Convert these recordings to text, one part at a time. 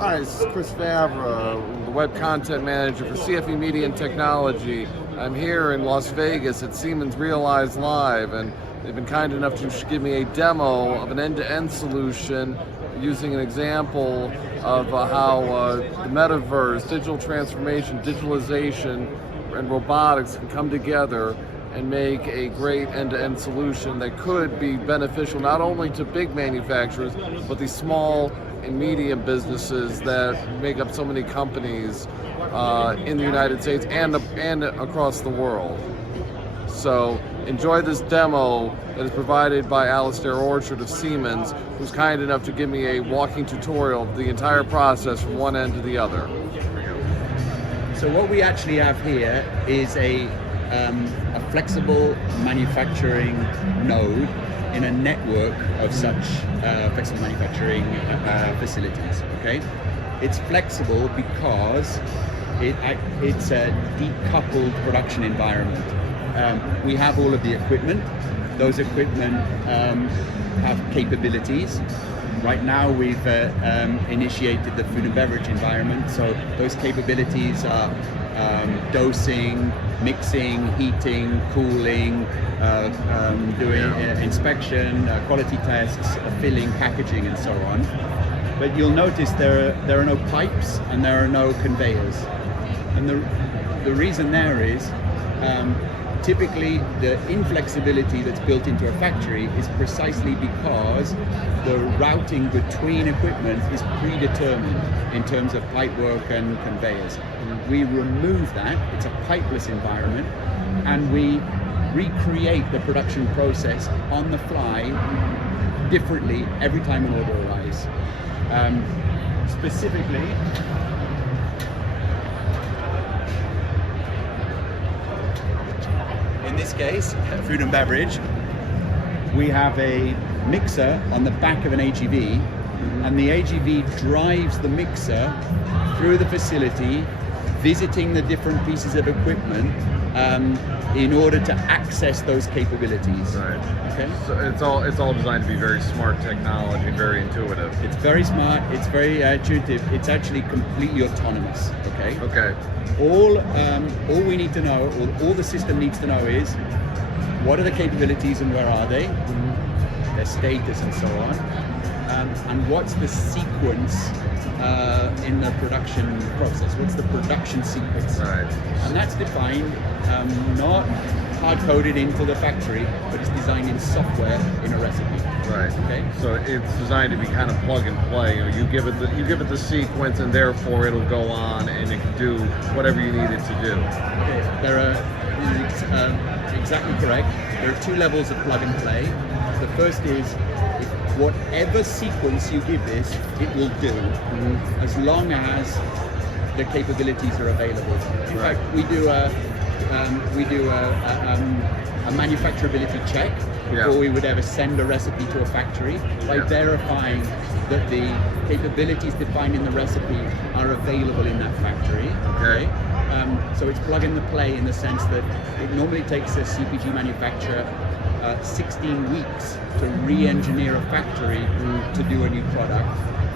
Hi, this is Chris Favre, the Web Content Manager for CFE Media and Technology. I'm here in Las Vegas at Siemens Realize Live, and they've been kind enough to give me a demo of an end-to-end solution using an example of how the metaverse, digital transformation, digitalization, and robotics can come together and make a great end-to-end solution that could be beneficial not only to big manufacturers, but the small and medium businesses that make up so many companies in the United States and across the world. So enjoy this demo that is provided by Alastair Orchard of Siemens, who's kind enough to give me a walking tutorial of the entire process from one end to the other. So what we actually have here is a flexible manufacturing node in a network of such flexible manufacturing facilities. Okay, it's flexible because it's a decoupled production environment. We have all of the equipment. Those equipment have capabilities. Right now we've initiated the food and beverage environment, so those capabilities are dosing, mixing, heating, cooling, doing inspection, quality tests, filling, packaging, and so on. But you'll notice there are no pipes and there are no conveyors. And the reason there is typically the inflexibility that's built into a factory is precisely because the routing between equipment is predetermined in terms of pipe work and conveyors. We remove that, it's a pipeless environment, and we recreate the production process on the fly differently every time an order arrives. Specifically, in this case, food and beverage, we have a mixer on the back of an AGV, and the AGV drives the mixer through the facility, visiting the different pieces of equipment in order to access those capabilities. Right. Okay. So it's all designed to be very smart technology, very intuitive. It's very smart. It's very intuitive. It's actually completely autonomous. Okay. Okay. All we need to know, all the system needs to know is what are the capabilities and where are they, their status and so on, and what's the sequence in the production process. What's the production sequence? Right. And that's defined not hard-coded into the factory, but it's designed in software in a recipe. Right. Okay. So it's designed to be kind of plug and play. You give it the sequence, and therefore it'll go on and it can do whatever you need it to do. Okay. Exactly correct. There are two levels of plug and play. The first is whatever sequence you give this, it will do, as long as the capabilities are available. In fact, we do a manufacturability check before we would ever send a recipe to a factory by verifying that the capabilities defined in the recipe are available in that factory. Okay. So it's plug and play in the sense that it normally takes a CPG manufacturer 16 weeks to re-engineer a factory to do a new product.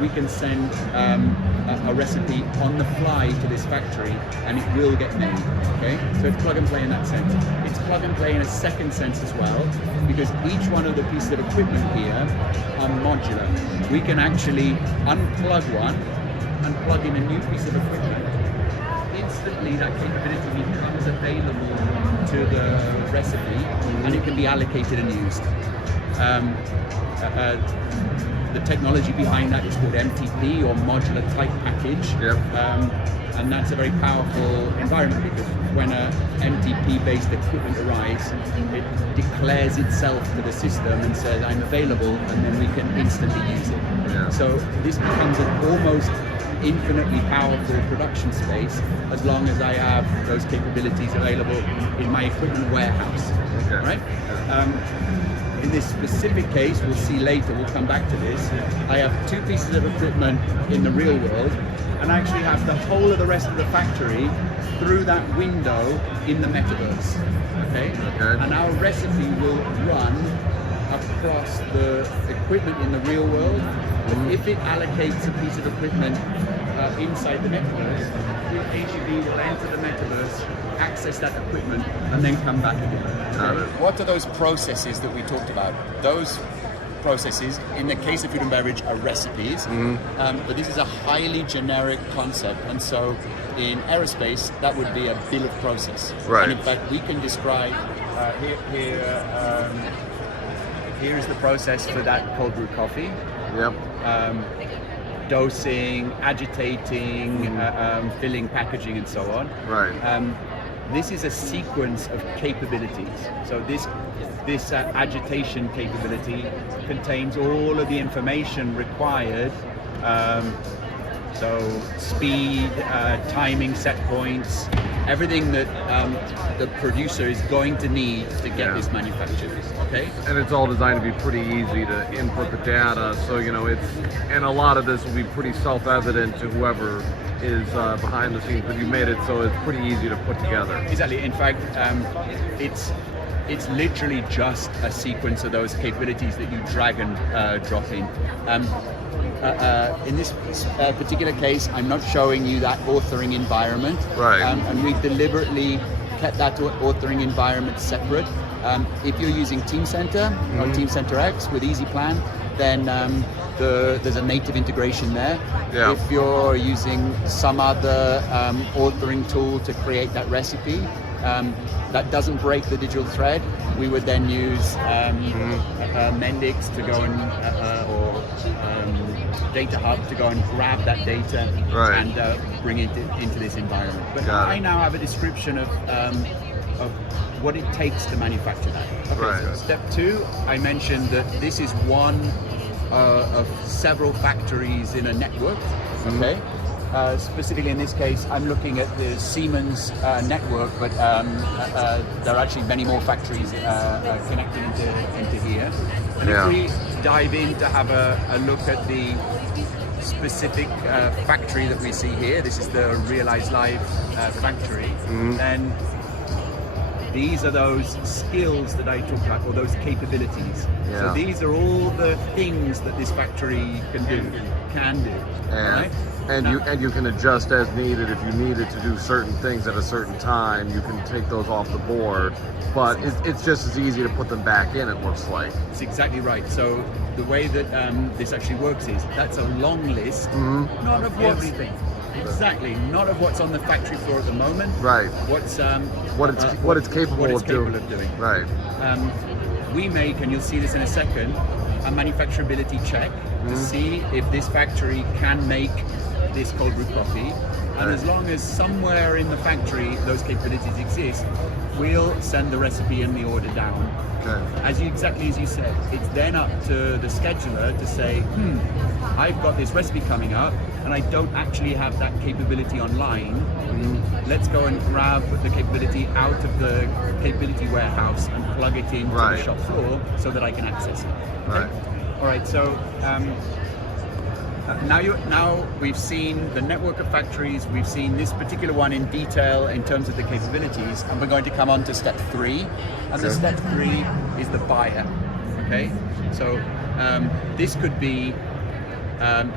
We can send a recipe on the fly to this factory and it will get made. Okay, so it's plug and play in that sense. It's plug and play in a second sense as well, because each one of the pieces of equipment here are modular. We can actually unplug one and plug in a new piece of equipment. Instantly that capability becomes available to the recipe and it can be allocated and used. The technology behind that is called MTP, or modular type package. And that's a very powerful environment, because when a MTP based equipment arrives, it declares itself to the system and says I'm available, and then we can instantly use it. So this becomes an almost infinitely powerful production space as long as I have those capabilities available in my equipment warehouse. Right? In this specific case, we'll see later, we'll come back to this, I have two pieces of equipment in the real world, and I actually have the whole of the rest of the factory through that window in the metaverse. Okay? And our recipe will run across the equipment in the real world. But if it allocates a piece of equipment inside the metaverse, AGV will enter the metaverse, access that equipment, and then come back again. What are those processes that we talked about? Those processes, in the case of food and beverage, are recipes, but this is a highly generic concept, and so in aerospace, that would be a bill of process. Right. And in fact, we can describe here is the process for that cold brew coffee. Yep. Dosing, agitating, filling, packaging, and so on. Right. This is a sequence of capabilities. So this agitation capability contains all of the information required. So speed, timing, set points, everything that the producer is going to need to get this manufactured. Okay. And it's all designed to be pretty easy to input the data. So and a lot of this will be pretty self-evident to whoever is behind the scenes, but you made it so it's pretty easy to put together. Exactly. In fact, it's literally just a sequence of those capabilities that you drag and drop in. In this particular case, I'm not showing you that authoring environment. Right. And we've deliberately kept that authoring environment separate. If you're using Teamcenter or Teamcenter X with EasyPlan, then there's a native integration there. Yeah. If you're using some other authoring tool to create that recipe, that doesn't break the digital thread, we would then use Mendix to go or Data Hub to go and grab that data and bring it into this environment. But I now have a description of what it takes to manufacture that. Okay, Right. so step 2, I mentioned that this is one of several factories in a network. Okay. Specifically in this case, I'm looking at the Siemens network, but there are actually many more factories connected into here. And if we dive in to have a look at the specific factory that we see here, this is the Realize Live factory, then these are those skills that I talked about, or those capabilities. Yeah. So these are all the things that this factory can do. Right? And you can adjust as needed. If you needed to do certain things at a certain time, you can take those off the board. But it's just as easy to put them back in, it looks like. That's exactly right. So the way that this actually works is that's a long list, not of everything. Exactly, not of what's on the factory floor at the moment. Right. What's what it's capable of doing. Right. We make, and you'll see this in a second, a manufacturability check to see if this factory can make this cold brew coffee. And as long as somewhere in the factory those capabilities exist, we'll send the recipe and the order down. Okay. Exactly as you said, it's then up to the scheduler to say, I've got this recipe coming up and I don't actually have that capability online. Let's go and grab the capability out of the capability warehouse and plug it into the shop floor so that I can access it. Okay? Right. All right, so now we've seen the network of factories, we've seen this particular one in detail in terms of the capabilities, and we're going to come on to step 3. And the step 3 is the buyer. Okay, so this could be,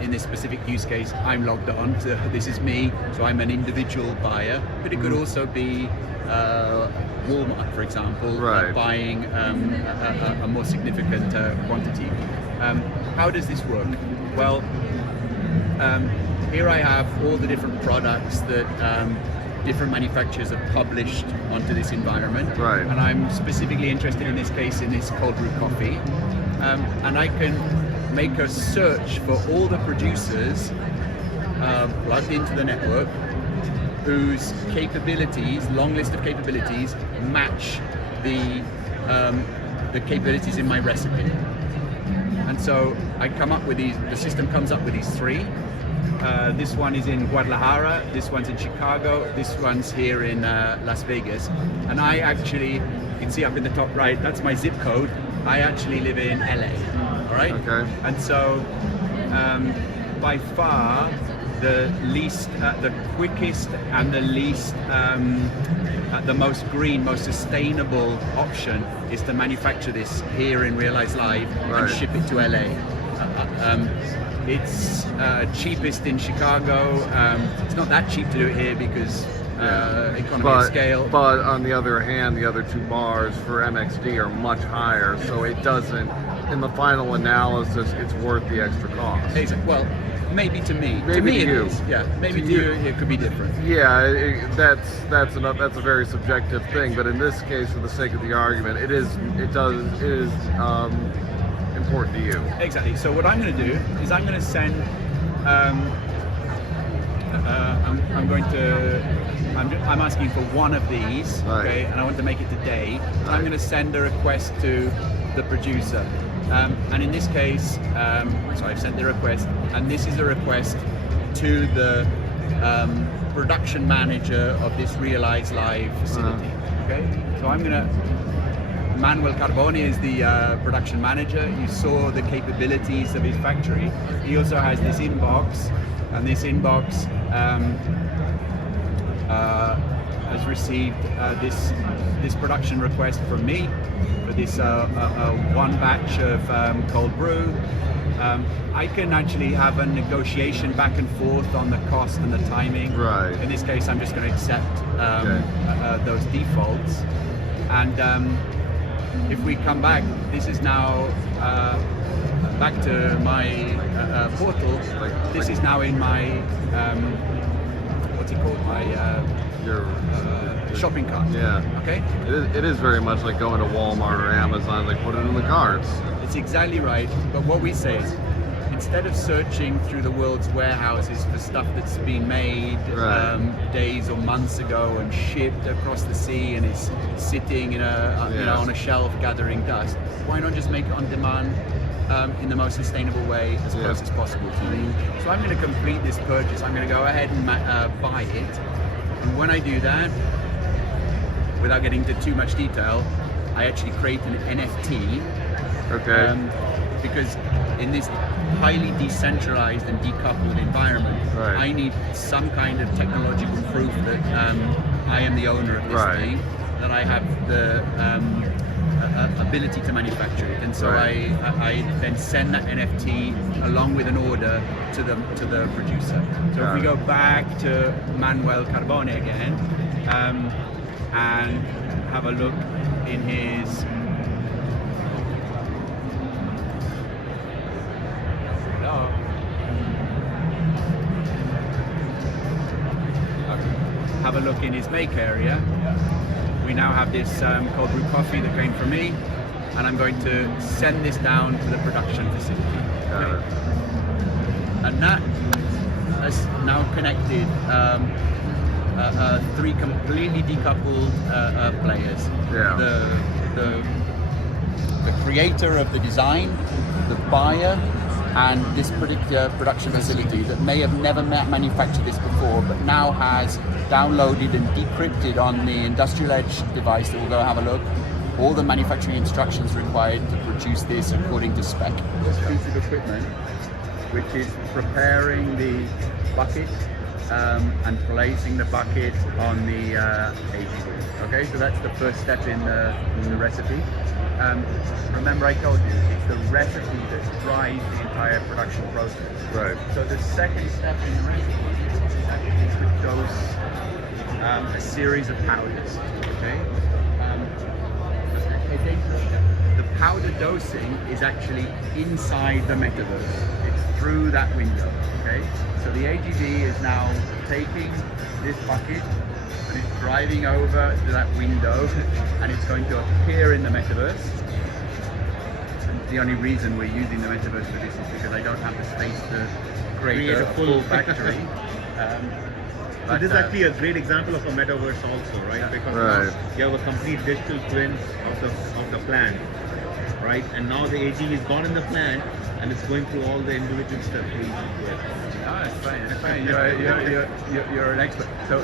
in this specific use case, I'm logged on to, this is me, so I'm an individual buyer, but it could also be Walmart, for example, buying a more significant quantity. How does this work? Well, here I have all the different products that different manufacturers have published onto this environment. Right. And I'm specifically interested in this case in this cold brew coffee. And I can make a search for all the producers plugged into the network whose capabilities, long list of capabilities, match the capabilities in my recipe. And so I come up with these, the system comes up with these 3. This one is in Guadalajara, this one's in Chicago, this one's here in Las Vegas. And I actually, you can see up in the top right, that's my zip code. I actually live in LA, all right? Okay. And so by far, the least, the quickest and the least, the most green, most sustainable option is to manufacture this here in Realize Live and ship it to LA. It's cheapest in Chicago. It's not that cheap to do it here because economy of scale. But on the other hand, the other two bars for MXD are much higher, so it doesn't, in the final analysis, it's worth the extra cost. Well, maybe to me. Maybe to me to you. It is. Yeah, maybe to you it could be different. Yeah, that's a very subjective thing. But in this case, for the sake of the argument, it is important to you. Exactly. So what I'm going to do is I'm going to send. I'm asking for one of these, okay, and I want to make it today. So I'm going to send a request to the producer. And in this case, so I've sent the request, and this is a request to the production manager of this Realize Live facility. Okay, so I'm gonna. Manuel Carbone is the production manager. You saw the capabilities of his factory. He also has this inbox, and this inbox has received this production request from me for this one batch of cold brew. I can actually have a negotiation back and forth on the cost and the timing. Right. In this case, I'm just going to accept those defaults. And if we come back, this is now back to my portal. This is now in my what's it called? My Your shopping cart. Yeah. Okay. It is very much like going to Walmart or Amazon. Like put it in the carts. It's exactly right. But what we say is, instead of searching through the world's warehouses for stuff that's been made days or months ago and shipped across the sea and is sitting in on a shelf gathering dust, why not just make it on demand in the most sustainable way as close as possible to me? So I'm going to complete this purchase. I'm going to go ahead and buy it. And when I do that, without getting into too much detail, I actually create an NFT. Okay. Because in this highly decentralized and decoupled environment, I need some kind of technological proof that I am the owner of this thing, that I have the ability to manufacture it, and so I then send that NFT along with an order to the producer. So if we go back to Manuel Carbone again and have a look in his have a look in his make area. We now have this cold brew coffee that came from me, and I'm going to send this down to the production facility. And that has now connected three completely decoupled players. The creator of the design, the buyer, and this particular production facility that may have never manufactured this before, but now has downloaded and decrypted on the Industrial Edge device that we'll go have a look, all the manufacturing instructions required to produce this according to spec. This piece of equipment, which is preparing the bucket and placing the bucket on the AGV. Okay, so that's the first step in the recipe. Remember I told you, it's the recipe that drives the entire production process. Right. So the second step in the recipe is actually to dose a series of powders. Okay. The powder dosing is actually inside the metaverse. It's through that window. Okay. So the AGV is now taking this bucket and it's driving over to that window, and it's going to appear in the metaverse. And the only reason we're using the metaverse for this is because I don't have the space to create a full factory. So this is actually a great example of a metaverse also, right? Because you have a complete digital twin of the plant, right? And now the AGV is gone in the plant, and it's going through all the individual steps. Oh, it's fine. It's fine. You're an expert. So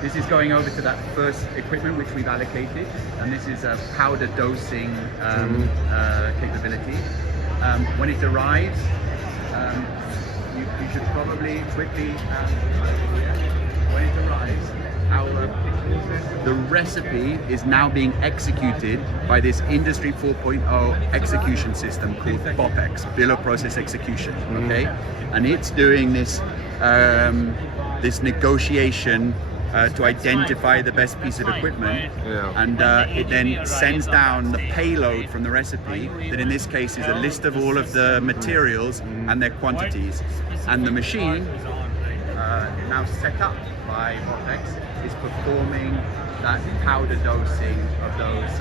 this is going over to that first equipment which we've allocated, and this is a powder dosing capability. When it arrives, you should probably quickly, when it arrives, the recipe is now being executed by this Industry 4.0 execution system called BOPEX, Bill of Process Execution. Okay, and it's doing this this negotiation to identify the best piece of equipment, and it then sends down the payload from the recipe, that in this case is a list of all of the materials and their quantities, and the machine now set up by BOPEX is performing that powder dosing of those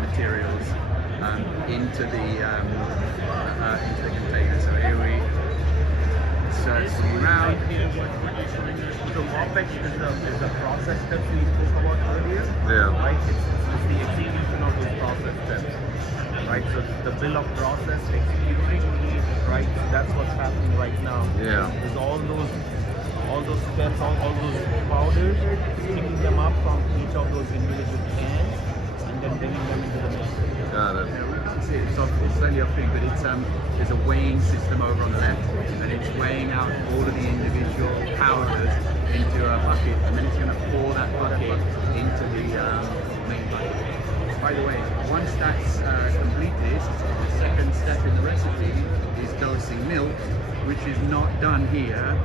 materials into the container. So here we insert some around. So OPEX is the process steps we spoke about earlier. Right? It's the execution of those process steps. Right? So the bill of process executing, right? That's what's happening right now. There's all those steps, all those powders, picking them up from each of those individual cans and then bringing them into the mix. Got it. We can't see it. It's slightly off big, but there's a weighing system over on the left, and it's weighing out all of the individual powders into a bucket, and then it's going to pour that bucket into the main bucket. By the way, once that's completed, the second step in the recipe is dosing milk, which is not done here.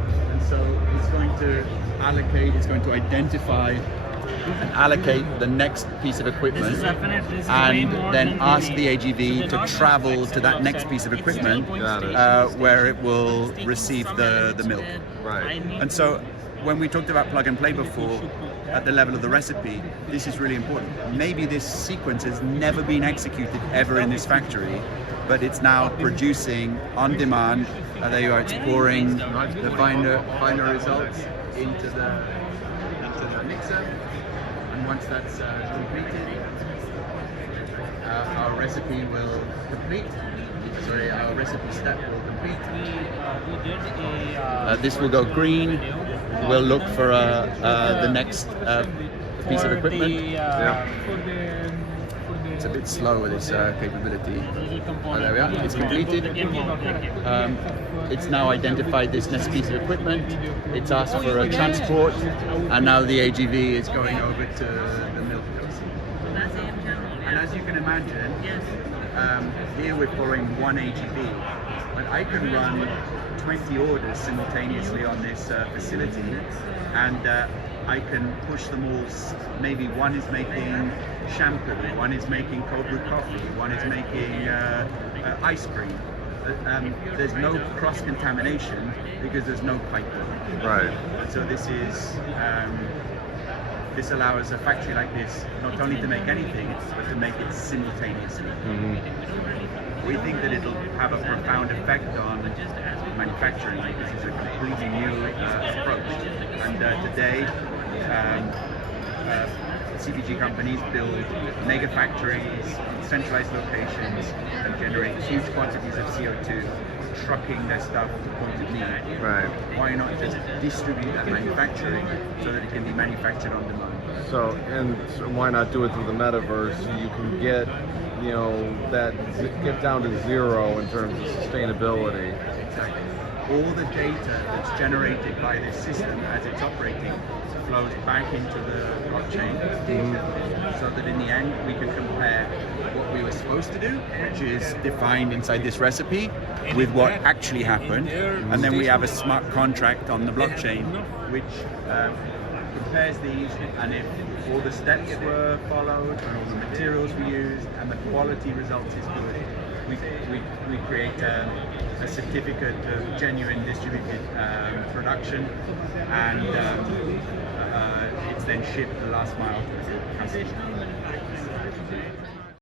So it's going to allocate, it's going to identify and allocate the next piece of equipment, and then ask the AGV to travel to that next piece of equipment where it will receive the milk. Right. And so when we talked about plug and play before, at the level of the recipe, this is really important. Maybe this sequence has never been executed ever in this factory, but it's now producing on demand. There you are, it's pouring the final results into the mixer, and once that's completed, our recipe will complete. Sorry, our recipe step will complete. This will go green. We'll look for the next piece of equipment. It's a bit slow with this capability. There we are, it's completed. It's now identified this next piece of equipment. It's asked for a transport, and now the AGV is going over to the milk dosing. And as you can imagine, here we're following one AGV, but I can run 20 orders simultaneously on this facility, and I can push them all. Maybe one is making shampoo, one is making cold brew coffee, one is making ice cream. There's no cross-contamination because there's no pipeline. Right. And so this allows a factory like this not only to make anything, but to make it simultaneously. We think that it'll have a profound effect on manufacturing. This is a completely new approach. And today, CPG companies build mega factories, centralized locations, and generate huge quantities of CO2, trucking their stuff to point of need. Right. Why not just distribute that manufacturing so that it can be manufactured on demand? So why not do it through the metaverse so you can get, get down to zero in terms of sustainability? Exactly. All the data that's generated by this system as it's operating flows back into the blockchain, so that in the end we can compare what we were supposed to do, which is defined inside this recipe, with what actually happened, and then we have a smart contract on the blockchain which compares these, and if all the steps were followed and all the materials we used and the quality results is good, we create a certificate of genuine distributed production, and it's then shipped the last mile to the customer.